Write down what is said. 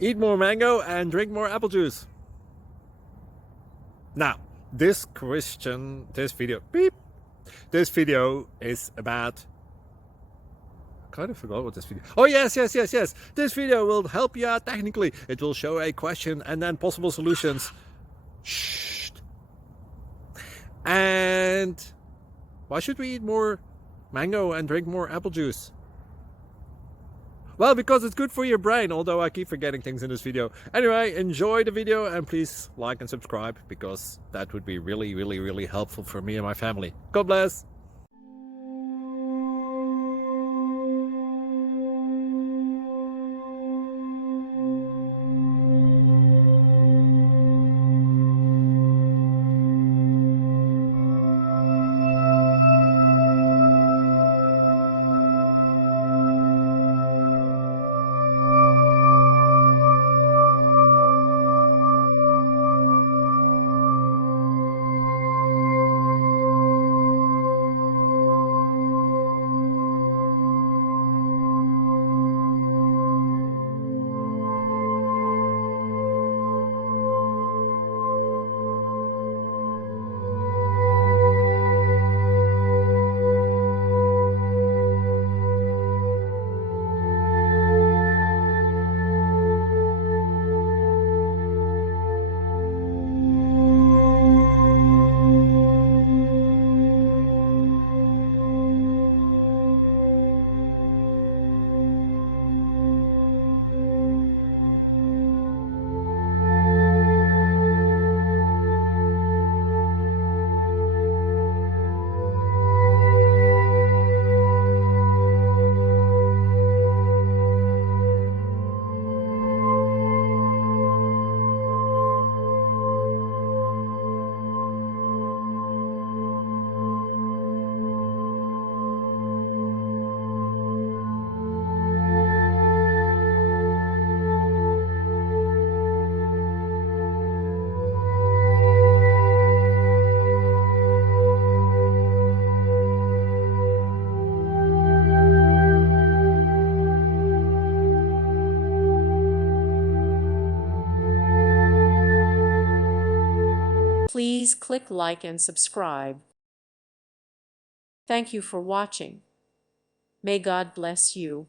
Eat more mango and drink more apple juice. Now, this video is about, I kind of forgot what this video. Oh, yes. This video will help you out technically. It will show a question and then possible solutions. Shh. And why should we eat more mango and drink more apple juice? Well, because it's good for your brain, although I keep forgetting things in this video. Anyway, enjoy the video and please like and subscribe, because that would be really helpful for me and my family. God bless! Please click like and subscribe. Thank you for watching. May God bless you.